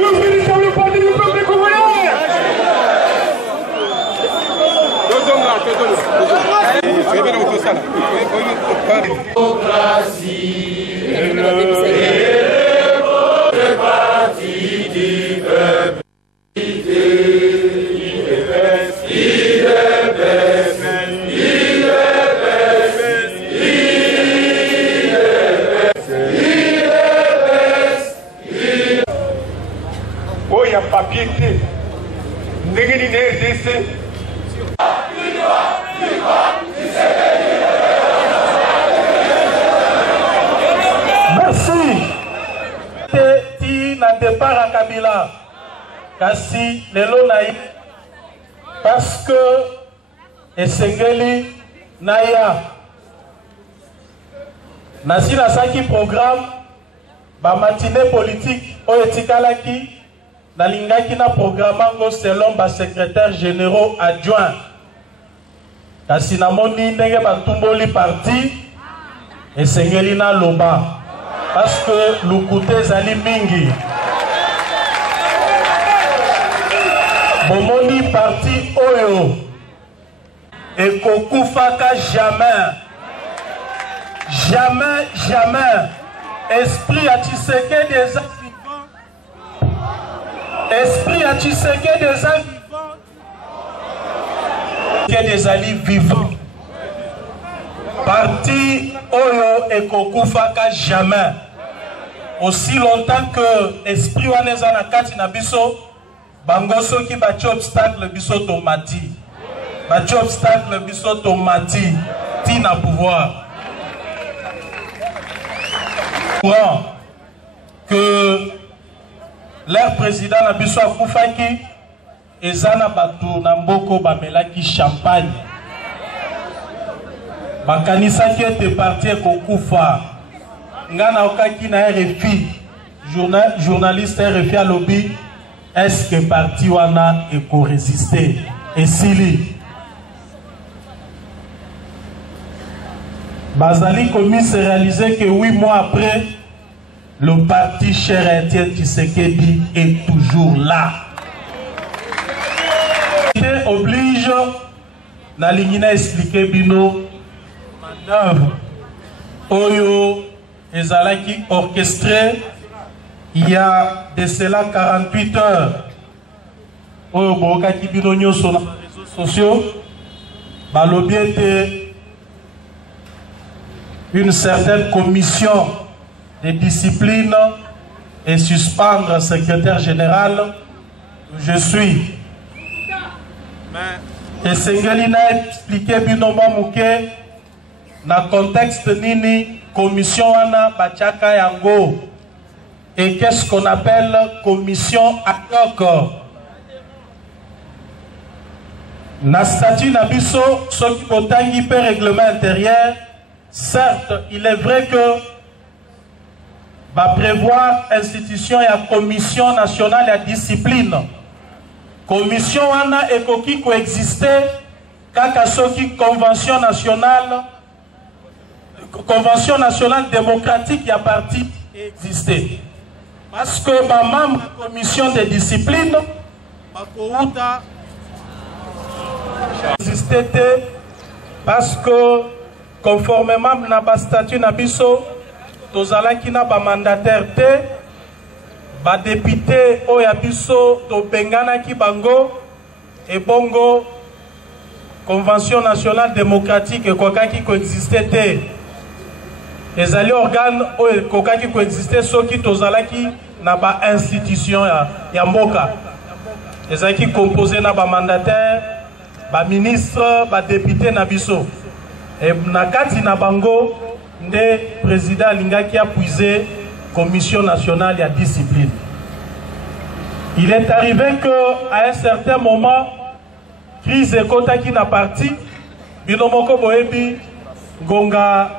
Le véritable parti du peuple congolais. Oh, il y a papier. Merci. Na départ à Kabila. Kasi lelo naï parce que esengeli naya nasi na saki programme ba matinée politique o etikalaki na lingaki na programme ngo selon ba secrétaire généraux adjoint kasi na moni ndenge batumboli parti esengeli na loba parce que lukute zali mingi bomoni parti oyo ekokufaka jamais jamais jamais esprit à Tshisekedi des vivants esprit à Tshisekedi des vivants des ali vivants parti oyo ekokufaka jamais aussi longtemps que esprit wana eza na kati na biso bango soki batie obstacle biso tomati batie obstacle biso tomati tina pouvoir que leur président na biso akufaki eza na bato na mboko bamelaki champagne bakanisaki ete parti ekokufa nga na okaki na RFI journaliste RFI alobi est-ce que parti wana eko-résister esili bazali commis se réaliser que 8 mois après le parti cher Étienne Tshisekedi est toujours là. Il oblige na lingina expliquer bino manœuvre oyo ezalaki orchestré il y a de cela 48 heures oyo bokaki bino nyonso na réseaux sociaux balobi ete une certaine commission de discipline et suspendre le secrétaire général je suis et Sengeli n'a expliqué binomo muke na contexte nini commission wana bachaka yango et qu'est-ce qu'on appelle commission ad hoc na statut na biso soki botangi pe règlement intérieur. Certes, il est vrai que va prévoir institution et la commission nationale de discipline. Commission wana ekoki coexister kaka soki convention nationale démocratique y a parti exister. Parce que ma membre de la commission de discipline bakouta exister parce que conformément à la statut na biso tozalaki na ba mandataire te ba député oya biso to bengana ki bango et bongo convention nationale démocratique et kokaki coexister te ezali organe oyo kokaki coexister soki tozalaki na ba institution ya mboka ezalaki composé na ba mandataire ba ministre ba député na biso. Et nakati na bango nde président lingaki a puisé commission nationale de discipline. Il est arrivé que à un certain moment crise ekotaki na parti binomoko boyebi Gonga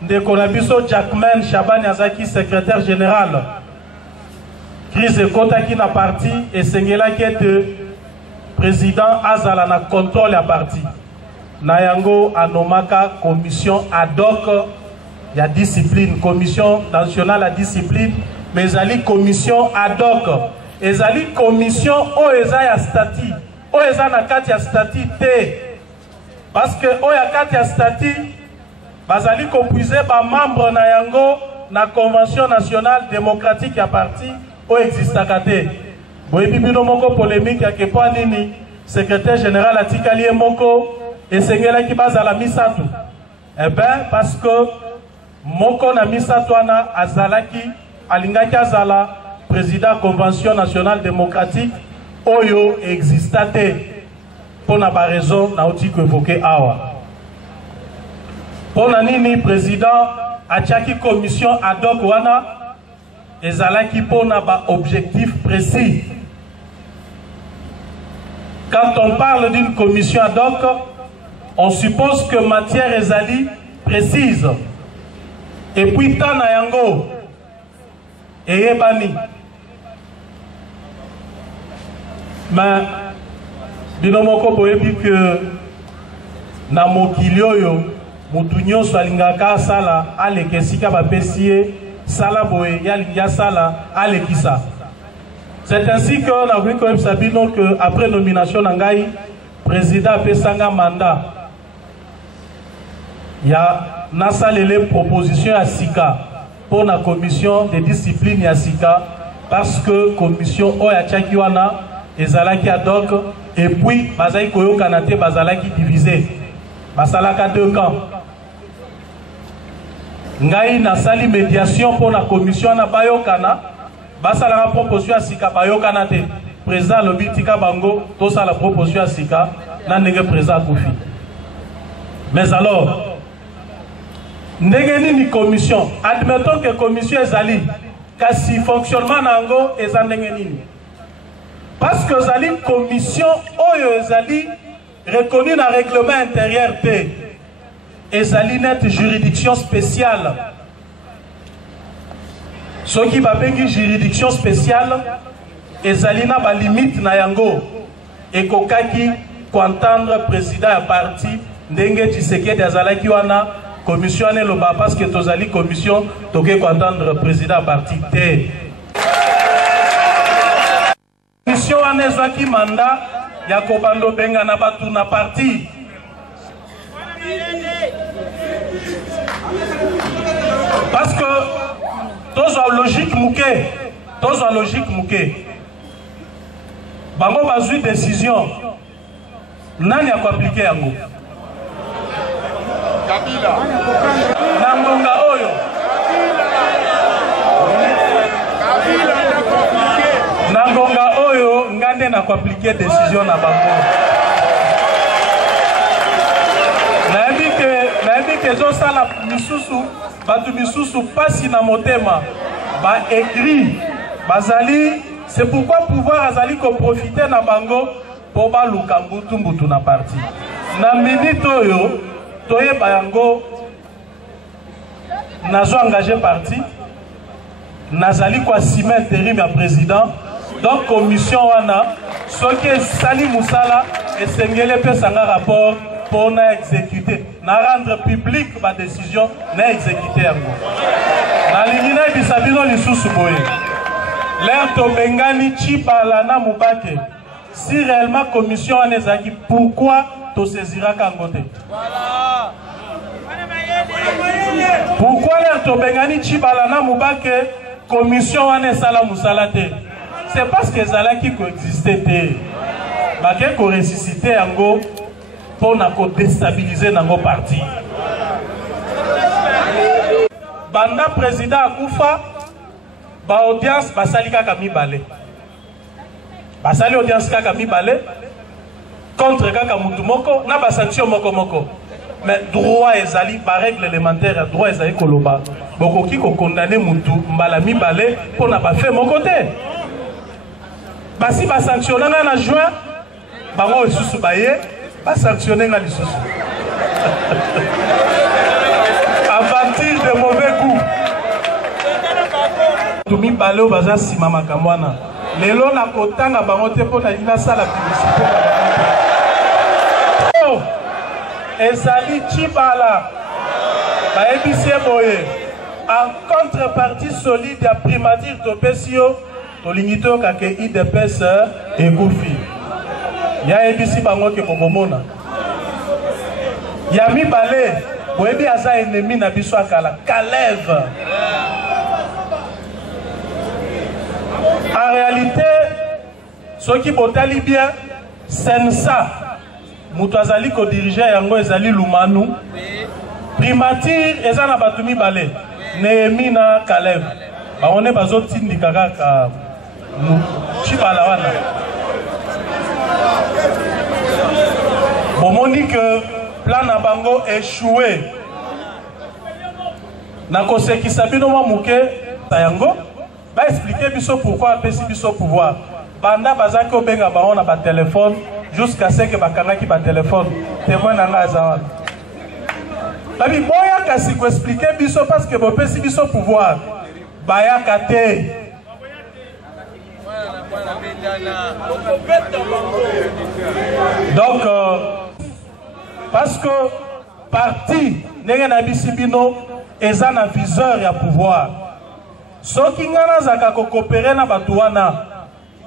ndeko na biso Jackman Shabani azaki secrétaire général. Crise ekotaki na parti et sengelaki ete président azala na contrôle ya parti. Nayango anomaka commission ad hoc il y a discipline, commission nationale à discipline, mais il y a commission ad hoc. Il y a commission où il y a statut, où il y a statut T. Parce que où il y a statut, il y a composé par membre na yango na convention nationale démocratique à parti où existe à côté. Vous avez vu une polémique à quel point nini secrétaire général Atikali Moko et Sengela qui base à la Misatou. Eh bien, parce que Moko na Misatou na Azalaki, Alingaki Azala, président convention nationale démocratique, Oyo existate. Pour na ba raison, na outil que évoqué Awa. Pour na nini président Achaki commission ad hoc wana, Ezalaki pour na ba objectif précis. Quand on parle d'une commission ad hoc, on suppose que matière ezali précise. Et puis tana yango et ebani. Mais binomoko boyebi que na mokili oyo mutu nyonso alingaka sala alekesika bapesie sala boye yalinga sala alekisa. C'est ainsi que on a vu comme Sabino que après nomination Nangai, président a fait un mandat. Il y a nasalele proposition à Sika pour la commission de discipline à Sika parce que commission Oya Tchakiwana et Zalaki ad hoc et puis Bazaï Koyo Kanate Bazalaki divisé. Basalaka 2 camps. Ngai nasali médiation pour la commission na Bayokana. Basa la proposition à Sika Bayokana te. Président Lobitika Bango, tout ça la proposition à Sika, n'a pas président Koufi. Mais alors, ni commission, admettons que la commission est allée, car si fonctionnement nango est allé. Parce que la commission est allée, reconnue dans le règlement intérieur, est allée net juridiction spéciale. Ce qui va payer juridiction spéciale, ezalina ba limite na yango et kokaki entendre président à parti ndenge Tshisekedi azalaki wana commission ne loba parce que tozali commission toke entendre président à parti te commission wana ezaki mandat ya kobando benga na batu na parti parce que tozo logique mouké bango bazui décision nani a appliquer yango Kabila nangonga oyo nangonga oyo ngande na appliquer décision na bango nayebi ke zo sala misusu batu misusu pasi na motema ba écrit bazali. C'est pourquoi pouvoir azali ko profiter na bango pour ba lukambutu mbutu na parti. Na minute oyo toye bayango nazo engagé parti nazali ko assumer intérim ya président donc commission wana soki sali musala esengele pesa nga rapport pour na exécuter na rendre public ba décision na exécuter yango. Na lingina bisabino lisusu boye. L'air Tobengani Chibala na Mubake. Si réellement commission en ezaki, pourquoi to saisira Kangote? Voilà. Pourquoi l'air Tobengani Chibala na Mubake commission en esala musalate? C'est parce que zala qui coexistait. Bake ko ressusciter yango pour na ko déstabiliser nango parti. Banda président Akoufa ba audience basali kaka mibale basali audience kaka mibale contre kaka mutu moko na ba sanction moko mais droit ezali ba règle élémentaire droit ezali koloba bokoki ko condamner mutu mbala mibale pour na ba fait moko te basi ba sanctionner na juin bango lisusu baye ba sanctionner nga lisusu aventure de mauvais goût. Tumi baleo baza sima makamwana. Lelo na kotanga bango te po na ina sala publicité. Oh! Ezali Chibala. baebisi boye en contrepartie solide ya primature topesio tolingi toyoka ke IDPS ekufi ya ebisi bango ke kobomona ya mibale boyebi aza ennemi na biso akala Kalev. En réalité soki botali bien Sensa mutu azali ko diriger yango ezali Lumanu primature eza na bato mibale Nehemi na Kalev baone bazotindika kaka chibala wana bomoni que plan na bango échoué na kosekisa bino mwa muke yango ba expliquer biso pourquoi apesi biso pouvoir banda bazaki obenga bango na ba téléphone jusqu'à ce que bakangaki ba téléphone témoin nanga azawa babi boya kasi ko expliquer biso parce que bopesi biso pouvoir baya kate donc parce que parti ndenge na bisibino eza na viseur ya pouvoir soki nga nazaka ko coopérer na bato wana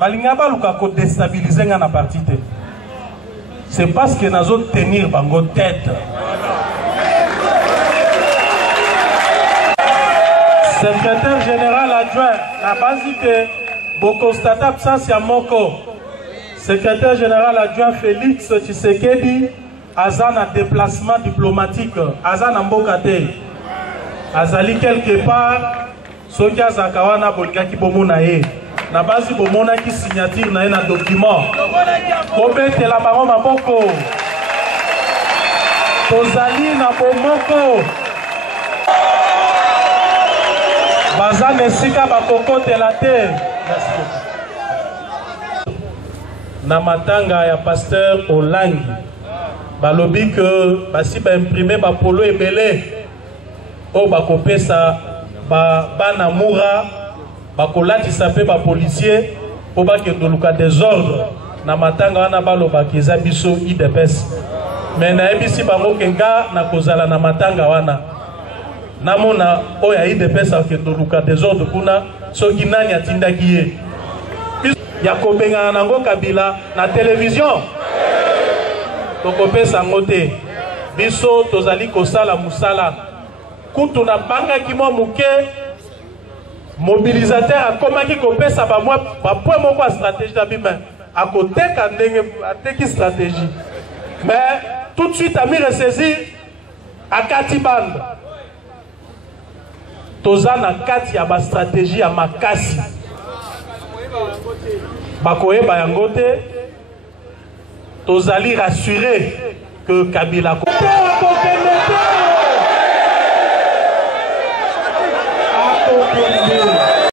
balinga baluka ko déstabiliser nga na parti te c'est parce que nazo tenir bango tête. Secrétaire général adjoint na basi que bo constater absence ya moko secrétaire général adjoint Félix Tshisekedi aza na déplacement diplomatique aza na mboka te azali quelque part soki azaka wana bolingaki bomona ye na basi bomonaki signature na ye na document kobetela bango maboko tozali na bomoko baza na esika bakokotela te. Na matanga ya pasteur Olangi balobi que basi ba imprimer ba polo ebele o bakopesa ba bana mura bakolatisa pe ba policier po bakendo luka désordre na matanga wana baloba kiza biso IDPS mais na ebisi bango kenga na kozala na matanga wana namona oya IDPS akendo luka désordre kuna soki nani atindaki ye ya kobenga nango Kabila na télévision tokopesa ngote biso tozali kosala musala kutu na banga kimo muke mobilisateur akomaki kopesa ba point moko a stratégie na bima akoteka ndenge ateki stratégie mais tout de suite ami ressaisir akati bande toza na kati ya ba stratégie ya makasi bakoyeba yango te tozali rassuré que Kabila akokende